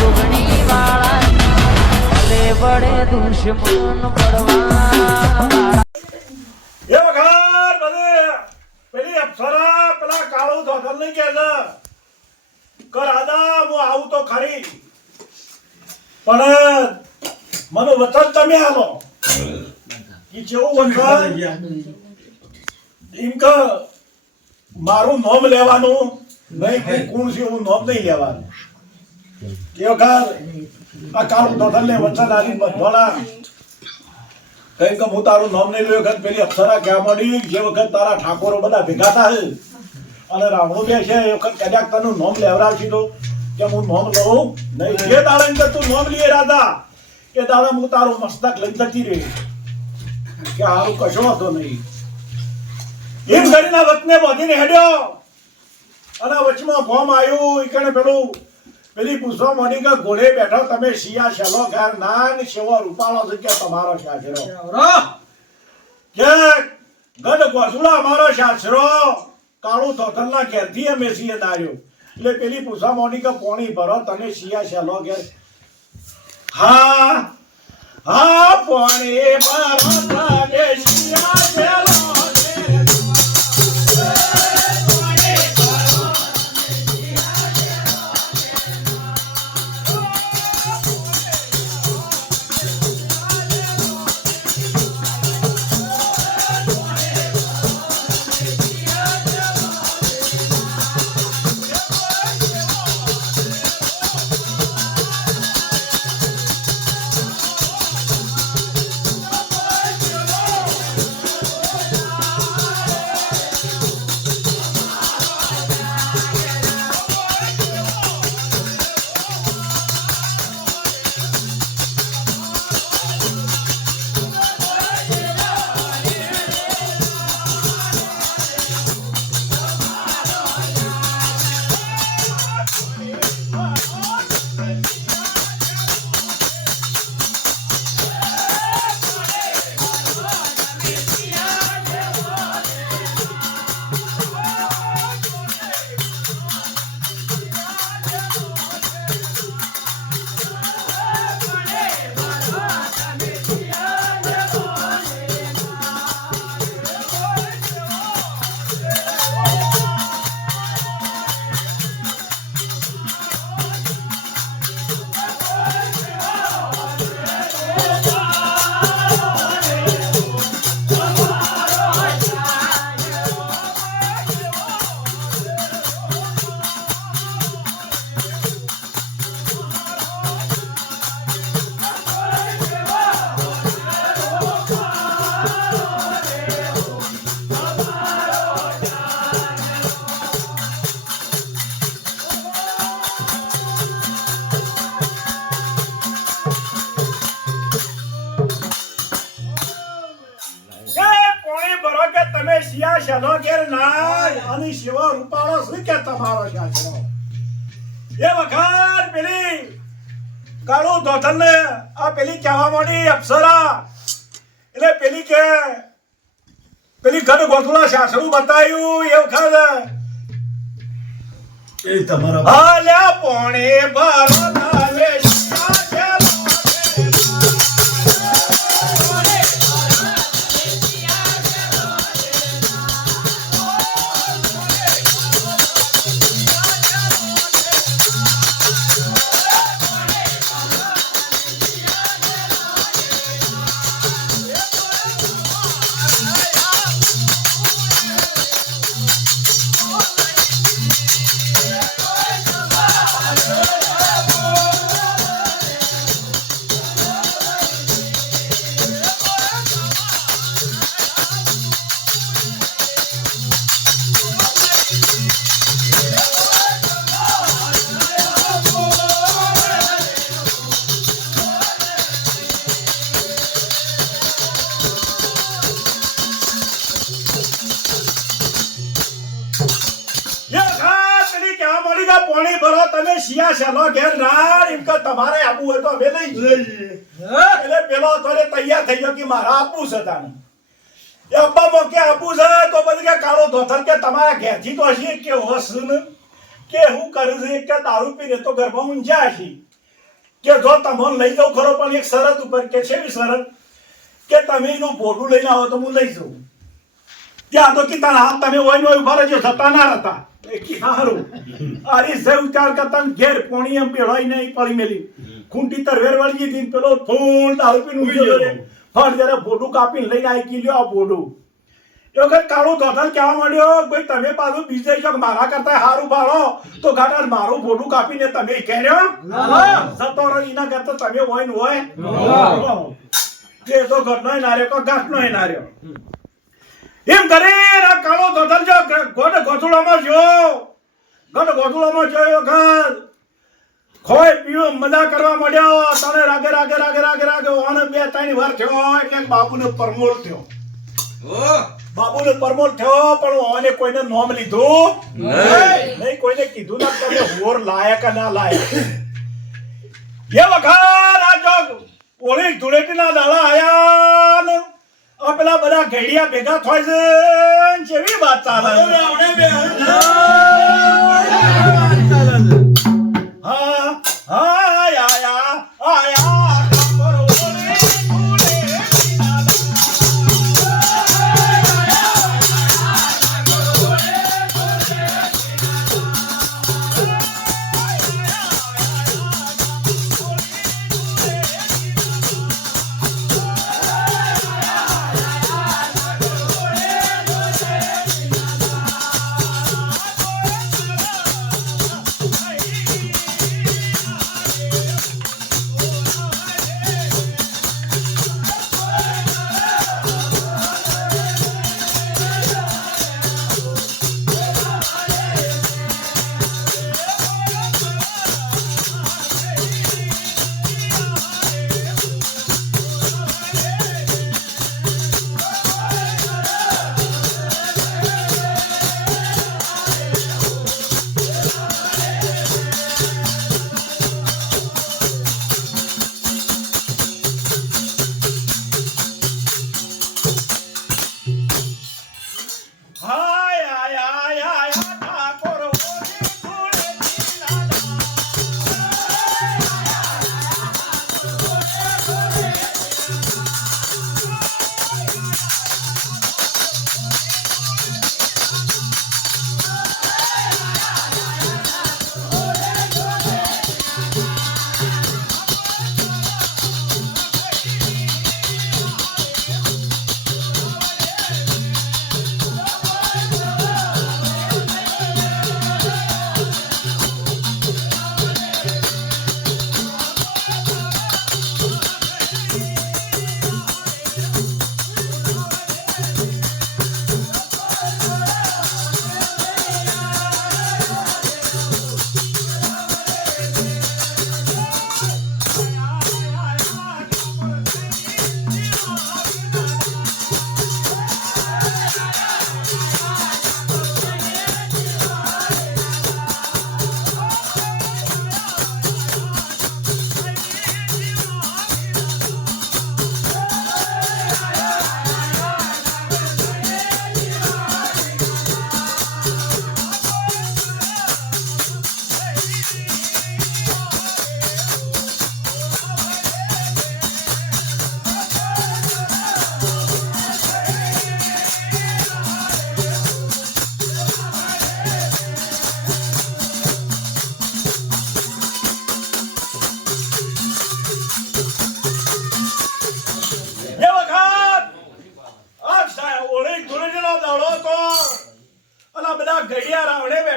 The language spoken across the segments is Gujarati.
જોગણી વાળા વડે દુશ્મન પડવા એ વખત બધે, પેલી અપ્સરા, પેલા કાળું ધોધલ નહીં કે છે. કે હું આવું તો ખરી. પણ, મને વચન તમે આલો. કે જેવું વચન એમ મારું નોમ લેવાનું નહીં, કોઈ કોણ છે એવું નોમ નહીં લેવાનું. એ વખત આ કાળું ને વચન આલી બધોળા. કઈ કે હું તારું નામ નહીં લઈ વખત પેલી અપ્સરા ક્યાં મળી જે વખત તારા ઠાકોરો બધા ભેગા થાય અને રાવણું બે છે, એ વખત કદાચ તનું નામ લેવડાવશી તો કે હું નામ લઉં. નહીં એ દાડે અંદર તું નામ લઈએ રાધા એ દાડે હું તારું મસ્તક લઈ જતી રહી. કે હારું કશો હતો નહીં. એમ કરીને વતને બાંધીને હેડ્યો. અને વચમાં ફોર્મ આવ્યું એ કણે પેલું પેલી પૂછવા માંડી કે ઘોડે બેઠો તમે શિયા શેલો ઘર નાન શેવો રૂપાળો છે કે તમારો શાસરો કે ગઢ ગોસુડા અમારો શાસરો કાળું ધોતરના ઘેરથી અમે સિંહ દાર્યો એટલે પેલી પૂછવા માંડી કે પોણી ભરો તમે શિયા શેલો ઘેર. હા હા પોણી ભરો તમે શિયા શેલો ઘેર નાય. અને શિવો રૂપાળો શું કે તમારો શાસરો એ વખત પેલી કાળું ધોધલ ને આ પેલી કહેવા માંડી અપ્સરા. એટલે પેલી કે પેલી ઘર ગોથલા સાસરું બતાવ્યું એ વખત. એ તમારા લે પોણે ભરો શિયા શેલો ઘેર રાડ એમ કે તમારે આપવું હોય તો અમે લઈ એટલે પેલો થોડે તૈયાર થઈ ગયો કે મારે આપવું છે તાને એ અબ્બા મોકે આપવું છે તો પછી કે કાળો ધોથર કે તમારા ઘેરથી તો હશે કે હોશ ને? કે હું કરું છું? કે દારૂ પીને તો ઘરમાં ઊંઝા હશે. કે જો તમને લઈ જાઉં ખરો પણ એક શરત ઉપર કે છે બી શરત? કે તમે એનું ફોટું લઈને આવો તો હું લઈ જાઉં. ત્યાં તો કે તારા હાથ તમે હોય ને ઊભા રહેજો થતા ના હતા એ અરે સે ઉચાર કરતા ઘેર પોણી એમ પેળાઈ નહીં પડી મેલી. ખૂંટી તરવેર વળગી હતી પેલો ફૂલ દારૂ પીને ઉઠ્યો રે. ફળ જયારે ફોટો કાપીને લઈને આવી કી લ્યો આ ફોટો એ વખત કાળો ધોધર કહેવા માંડ્યો ભાઈ તમે પાછું બીજે ચોક મારા કરતા હારું ભાળો. તો ગાડા મારું ફોટું કાપીને તમે કહેર્યો સતો રહો એના કરતા તમે હોય ને હોય. એ તો ઘરનો નાર્યો રહ્યો ઘાટનો ના રહ્યો. એમ કરીને આ કાળો ધોધલ જો ગોડ ગોથુડામાં જો. ગોડ ગોથુડામાં જો એ વખત. ખોય પીવો મજા કરવા મળ્યો તને રાગે રાગે રાગે રાગે રાગે. ઓને બે ત્રણ વાર થયો એટલે બાપુને પરમોલ થયો. બાપુને પરમોલ થયો પણ ઓને કોઈને નોમ લીધું નહીં. કોઈને કીધું ના તમે હોર લાયક ના લાયક. એ વખત આ જો ઓળી ધૂળેટીના દાડા આયા આ પેલા બધા ઘેડિયા ભેગા થાય છે કેવી વાત ચાલે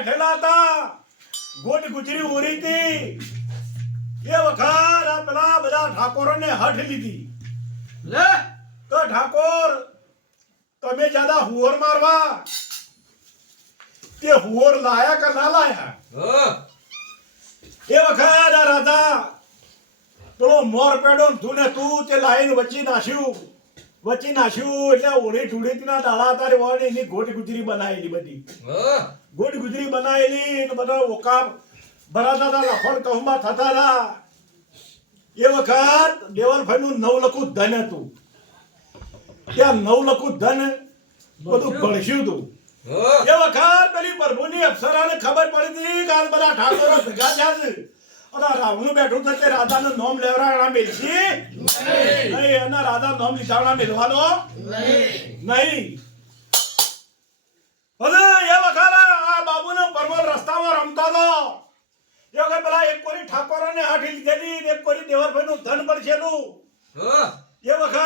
બેઠેલા હતા ગોટ ગુજરી ઉરી હતી. એ વખત આ પેલા બધા ઠાકોરોને હઠ લીધી. તો ઠાકોર તમે જ્યાદા હુવર મારવા? તે હુવર લાયા કે ના લાયા? એ વખત આ રાધા પેલો મોર પેડો તું ને તું તે લાઈન વચ્ચે નાખ્યું વચ્ચે નાશ્યું એટલે ઓળી ના દાડા હતા રેવાની એની ગોટ ગુજરી બનાવેલી બધી. ગોટ ગુજરી બનાવેલી બધા ઓકામ ભરાતા હતા લફડ કહુમાં થતા હતા. એ વખત દેવલભાઈ નું નવલખું ધન હતું. ત્યાં નવલખું ધન બધું ભળસ્યું હતું. એ વખત પેલી પ્રભુની અપ્સરાને ખબર પડી હતી કે આ બધા ઠાકોરો ભેગા થયા છે. અને રાવણું બેઠું તે રાધાનું નામ લેવડાવવાના મેલશી? નહીં. એના રાધા નામ લીધાવડા મેલવાનો? નહીં. ભલે એ વખત આ બાબુને પરવર રસ્તામાં રમતો હતો. એ વખત પેલા એક કોરી ઠાકોરોને હાથી લીધેલી એક કોરી દેવરભાઈનું ધન પડશેલું એ વખત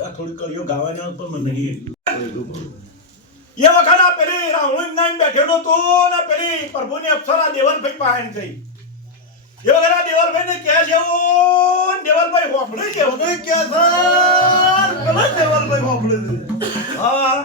આ થોડી કડીઓ ગાવાના પણ મને નહીં એ વખત આ પેલી રાવણ નામ બેઠેલો તો ને પેલી પ્રભુની અપ્સરા દેવલભાઈ પાસે થઈ. એ આ દેવલભાઈ ને કહે છે દેવલભાઈ હોફળે છે? કે સર દેવલભાઈ હોફળે છે. હા.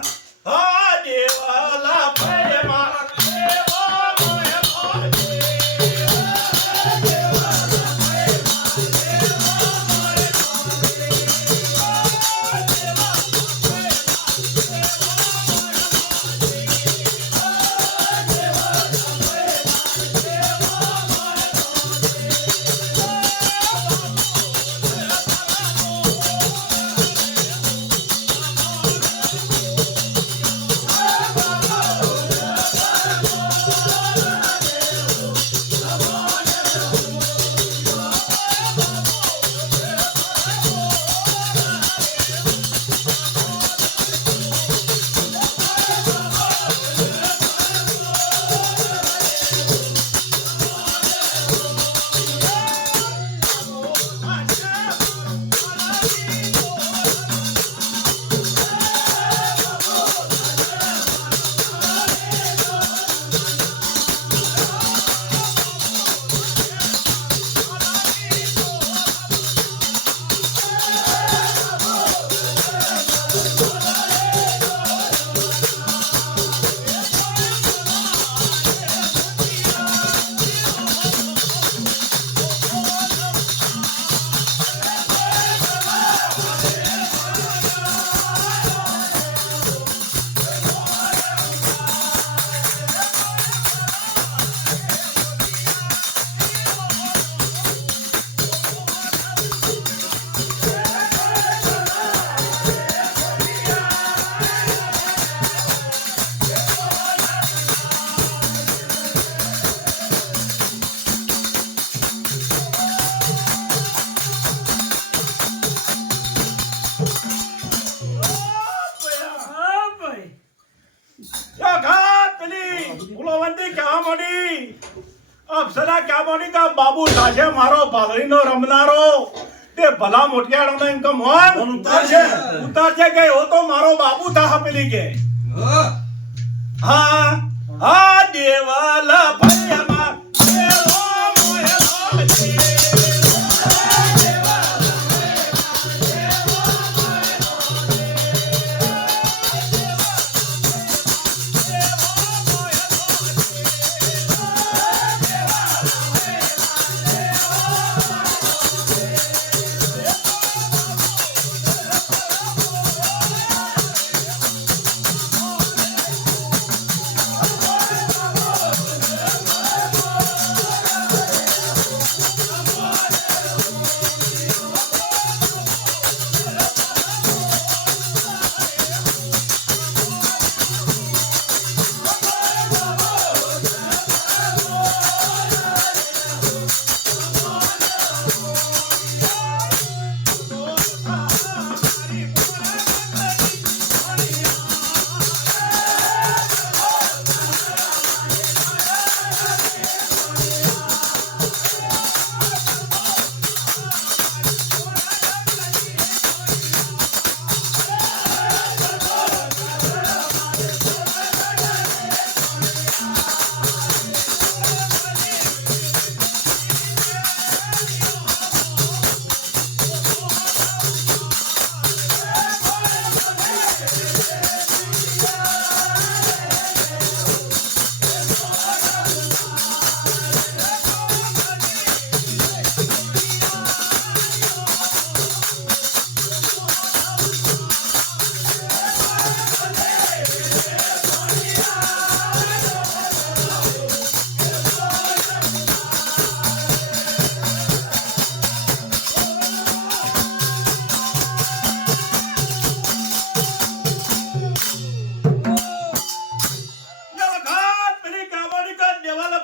તે ભલા મોટિયાળોને એમ ઉતાર છે. ઉતાર છે કે હો તો મારો બાબુ થા પેલી કે. હા હા દેવાલા ભયમાં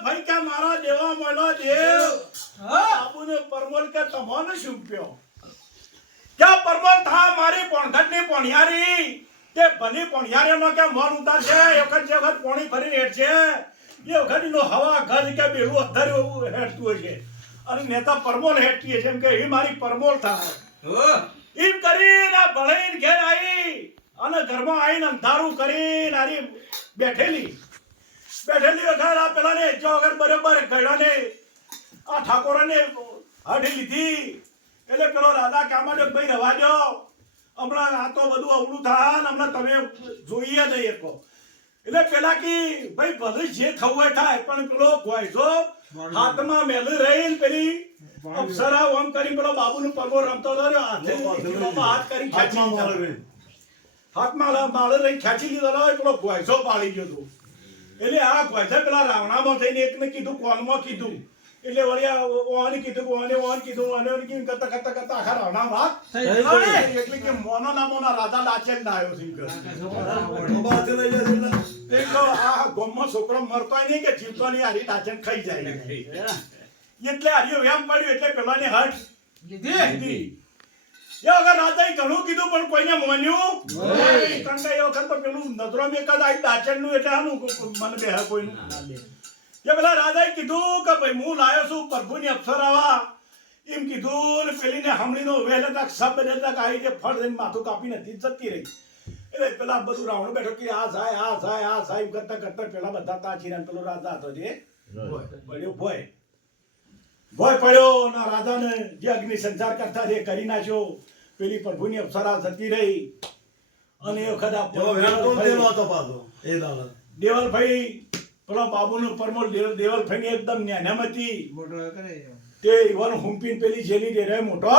મોયનો દેવ બાબુને પરમોલ કે તમોને શુંપ્યો કે પરમોલ થા મારી પોણઘટની પોણિયારી. તે ભલી પોણિયારીનો કે મન ઉતાર છે. વખત જે વખત પોણી ભરી હેઠ છે એ વખતનો હવા ગજ કે બેડું અધર હેઠતું છે અને નેતા પરમોલ હેઠતી છે એમ કે એ મારી પરમોલ થાય એમ કરીને ભળાઈને ઘેર આવી અને ઘરમાં આવીને અંધારું કરીને આરી બેઠેલી. બેઠેલી વખત આ પેલાને જો વગર બરોબર ગયડાને આ ઠાકોરને હાડી લીધી એટલે પેલો રાધા કામાડો ભાઈ રવા દો. હમણાં આ તો બધું અવળું થાય ને હમણાં તમે જોઈએ નહીં એકો. એટલે પેલા કી ભાઈ ભલે જે થવું હોય થાય પણ પેલો ગોયજો હાથમાં મેલું રહી પેલી અપ્સરા ઓમ કરી પેલો બાબુનું પગો રમતો રહ્યો ને હાથે હાથ કરી ખેંચી હાથમાં માળ રહી ખેંચી લીધો પેલો ગોયઝો પાડી ગયો હતો. એટલે આ ભાઈ પેલા રાવણામાં થઈને એકને કીધું કોનમાં કીધું. એટલે વળી ઓન કીધું ઓને ઓન કીધું ઓને ઓન કીધું કરતા કરતા કરતા આખા રાવણા વાત એટલે કે મોનો નામોના રાજા લાચેલ ના આવ્યો કે. એક તો આ ગામમાં છોકરો મરતો નહીં કે જીવતો નહીં હારી લાચેલ ખાઈ જાય. એટલે હારીઓ વ્યામ પડ્યું એટલે પેલાની હટ લીધી. એ વખત રાજાએ ઘણું કીધું પણ કોઈને મોન્યું. કારણ કે એ વખત તો પેલું નજરો મેં કદાચ આવી દાચણનું એટલે આનું મને બેહે કોઈનું. એ પેલા રાજાએ કીધું કે ભાઈ હું લાયો છું પ્રભુની અપ્સરાવા એમ કીધું ને પેલીને હમણીનો વહેલે તક સબ બને તક આવી જે ફળ દઈને માથું કાપી નથી જતી રહી. એટલે પેલા બધું રાવણ બેઠો કે આ જાય આ જાય આ એમ કરતા કરતા પેલા બધા તાચી રહ્યા ને પેલો રાજા હતો જે પડ્યો ભોય. ભોય પડ્યો ના રાજાને જે અગ્નિ સંચાર કરતા જે કરી નાખ્યો પેલી પ્રભુની અપ્સરા જતી રહી. અને એ વખત દેવલભાઈ- દેવલભાઈ પેલો બાબુનું પરમોલ દેવ દેવલભાઈ એકદમ ન્યાનામતી તે ઈવન હુંપીન પેલી જેલી દે રે મોટો